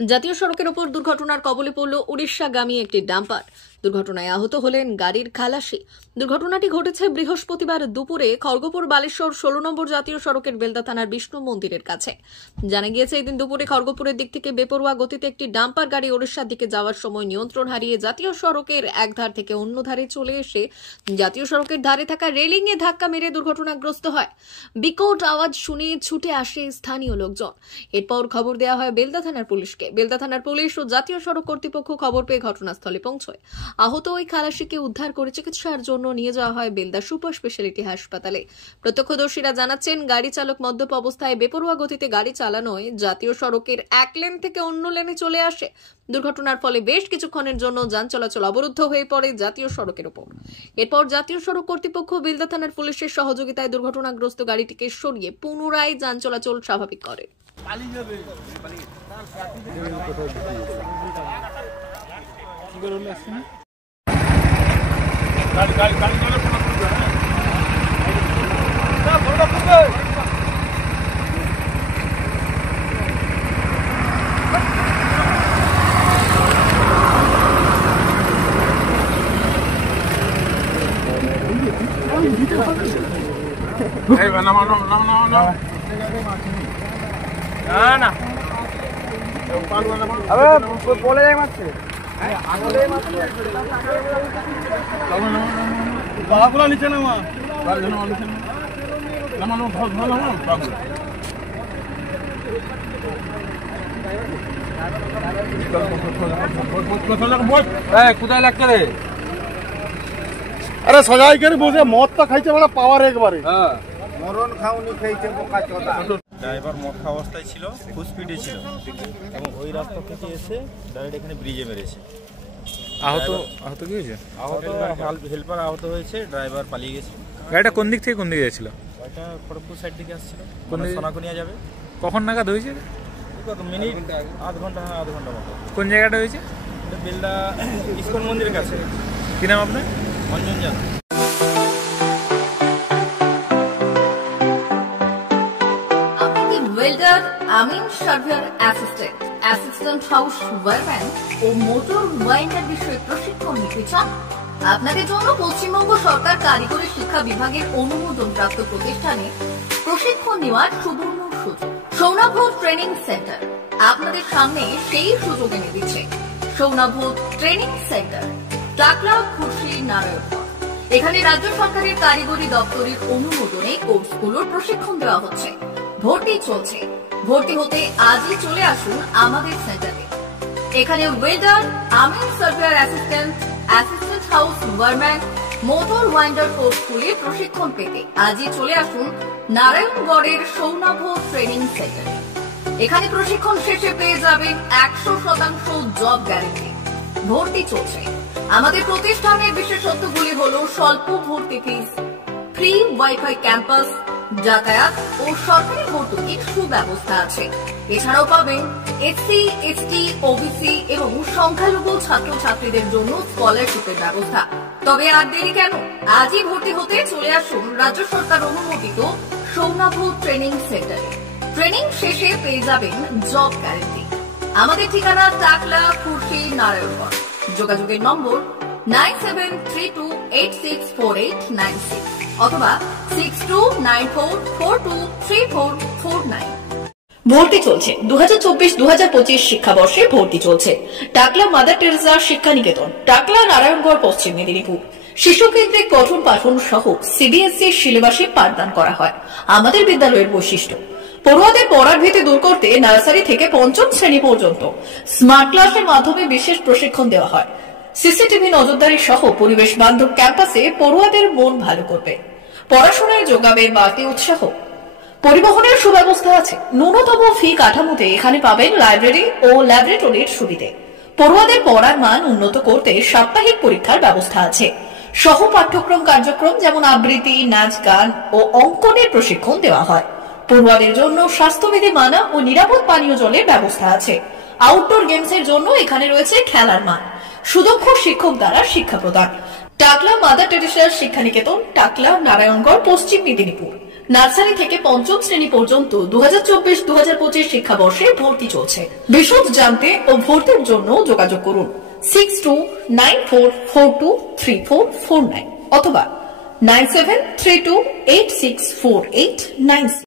জাতীয় সড়কের উপর দুর্ঘটনার কবলে পড়ল উড়িষ্যাগামী একটি ডাম্পার। দুর্ঘটনায় আহত হলেন গাড়ির খালাসি। দুর্ঘটনাটি ঘটেছে বৃহস্পতিবার দুপুরে খড়গপুর বালেশ্বর 16 নম্বর জাতীয় সড়কের বেলদা থানার বিষ্ণু মন্দিরের কাছে। জানা গিয়েছে, এদিন দুপুরে খড়গপুরের দিক থেকে বেপরোয়া গতিতে একটি ডাম্পার গাড়ি ওড়িশার দিকে যাওয়ার সময় নিয়ন্ত্রণ হারিয়ে জাতীয় সড়কের এক ধার থেকে অন্য ধারে চলে এসে জাতীয় সড়কের ধারে থাকা রেলিং এ ধাক্কা মেরে দুর্ঘটনাগ্রস্ত হয়। বিকট আওয়াজ শুনে ছুটে আসে স্থানীয় লোকজন। এরপর খবর দেওয়া হয় বেলদা থানার পুলিশকে। বেলদা থানার পুলিশ ও জাতীয় সড়ক কর্তৃপক্ষ খবর পেয়ে ঘটনাস্থলে পৌঁছয়। আহত ওই খালাসিকে উদ্ধার করে চিকিৎসার জন্য নিয়ে যাওয়া হয় বেলদা সুপার স্পেশালিটি হাসপাতালে। প্রত্যক্ষদর্শীরা জানাচ্ছেন, গাড়ি চালক মদ্যপ অবস্থায় বেপরোয়া গতিতে গাড়ি চালানোয় জাতীয় সড়কের এক লেন থেকে অন্য লেনে চলে আসে। দুর্ঘটনার ফলে বেশ কিছুক্ষণের জন্য যান চলাচল অবরুদ্ধ হয়ে পড়ে জাতীয় সড়কের উপর। এরপর জাতীয় সড়ক কর্তৃপক্ষ বেলদা থানার পুলিশের সহযোগিতায় দুর্ঘটনাগ্রস্ত গাড়িটিকে সরিয়ে পুনরায় যান চলাচল স্বাভাবিক করে। বলে যায় মারছে বাগুলা নিচে নামা কোথায় লাগছে রে? আরে সজাই করে বসে মদ তো খাইছে বলে পাওয়ার একবারে মরণ খাওনি খাইছে বোকা চোদা। ড্রাইভার মদ খাওয়া অবস্থায় ছিল, ফুল স্পিডে ছিল এবং ওই রাস্তা থেকে এসে ডাইরেক্ট এখানে ব্রিজে মেরেছে। আহত কি হয়েছে? হেল্পার আহত হয়েছে, ড্রাইভার পালিয়ে গেছে। গাড়িটা কোন দিক থেকে কোন দিকে যাচ্ছিল? এটা খড়গপুর সাইড থেকে আসছিল, সোনাকুনিয়া যাবে। কখন নাগাদ হয়েছে? কত মিনিট? আধ ঘন্টা মতো। কোন জায়গাটা হয়েছে? এটা বেলদা ইস্কন মন্দিরের কাছে। কি নাম আপনার? অঞ্জন জানা। ওয়েল্ডার, আমিন সার্ভেয়ার অ্যাসিস্ট্যান্ট হাউস ওয়ারম্যান ও মোটর ওয়াইন্ডার বিষয়ে প্রশিক্ষণ নিতে চান? আপনাদের জন্য পশ্চিমবঙ্গ সরকার কারিগরি শিক্ষা বিভাগের অনুমোদনপ্রাপ্ত প্রতিষ্ঠানে প্রশিক্ষণ নেওয়ার সুবর্ণ সুযোগ। সৌনাভ ট্রেনিং সেন্টার আপনাদের সামনে সেই সুযোগ এনে দিচ্ছে। সৌনাভ ট্রেনিং সেন্টার, টাকলা, খুশি, নারায়ণগড়। এখানে রাজ্য সরকারের কারিগরি দপ্তরের অনুমোদনে কোর্সগুলোর প্রশিক্ষণ দেওয়া হচ্ছে। ভর্তি চলছে। ভর্তি হতে আজই চলে আসুন আমাদের সেন্টারে। এখানে ওয়েল্ডার, আমিন surveyor assistant house wireman, motor winder কোর্সগুলি প্রশিক্ষণ পেতে আজই চলে আসুন নারায়ণগড়ের সৌনাভ ট্রেনিং সেন্টারে। এখানে প্রশিক্ষণ শেষে পেয়ে যাবেন 100% জব গ্যারান্টি। ভর্তি চলছে। আমাদের প্রতিষ্ঠানের বিশেষত্বগুলি হলো স্বল্প ভর্তি ফিস, ফ্রি ওয়াইফাই ক্যাম্পাস, যাতায়াত ও সরকারি ভর্তুকির সুব্যবস্থা আছে। এছাড়াও পাবেন এসসি, এসটি, ওবিসি এবং সংখ্যালঘু ছাত্রছাত্রীদের জন্য স্কলারশিপের ব্যবস্থা। তবে আর দেরি কেন? আজই ভর্তি হতে চলে আসুন রাজ্য সরকার অনুমোদিত সৌনাভ ট্রেনিং সেন্টারে। ট্রেনিং শেষে পেয়ে যাবেন জব গ্যারান্টি। আমাদের ঠিকানা টাকলা, খুরশি, নারায়ণগড়। যোগাযোগের নম্বর 9732864896 অথবা 6294423449। ভর্তি চলছে। 2024-2025 শিক্ষাবর্ষে ভর্তি চলছে। টাকলা মাদার টেরেসা শিক্ষা নিকেতন, টাকলা, নারায়ণগড়, পশ্চিম মেদিনীপুর। শিশু কেন্দ্রিক পঠন পাঠন সহ সিবিএসই সিলেবাসে পাঠদান করা হয়। আমাদের বিদ্যালয়ের বৈশিষ্ট্য: পড়ুয়াদের পড়ার ভীতি দূর করতে নার্সারি থেকে পঞ্চম শ্রেণী পর্যন্ত স্মার্ট ক্লাসের মাধ্যমে বিশেষ প্রশিক্ষণ দেওয়া হয়। সিসিটিভি নজরদারি সহ পরিবেশ বান্ধব ক্যাম্পাসে পড়ুয়াদের মন ভালো করবে। পড়াশোনায় যোগাবে বাড়তি উৎসাহ। পরিবহনের সুব্যবস্থা আছে। ন্যূনতম ফি কাঠামোতে এখানে পাবেন লাইব্রেরি ও ল্যাবরেটরির সুবিধে। পড়ুয়াদের পড়ার মান উন্নত করতে সাপ্তাহিক পরীক্ষার ব্যবস্থা আছে। সহ পাঠ্যক্রম কার্যক্রম যেমন আবৃত্তি, নাচ, গান ও অঙ্কনের প্রশিক্ষণ দেওয়া হয়। পড়ুয়াদের জন্য স্বাস্থ্যবিধি মানা ও নিরাপদ পানীয় জলের ব্যবস্থা আছে। আউটডোর গেমসের জন্য এখানে রয়েছে খেলার মাঠ। সুদক্ষ শিক্ষক দ্বারা শিক্ষা প্রদান। টাকলা মাদার টেরেসা শিক্ষা নিকেতন, টাকলা, নারায়ণগড়, পশ্চিম মেদিনীপুর। নার্সারি থেকে পঞ্চম শ্রেণী পর্যন্ত 2024-2025 শিক্ষাবর্ষে ভর্তি চলছে। বিশদ জানতে ও ভর্তির জন্য যোগাযোগ করুন 6294423449 অথবা 9732864896।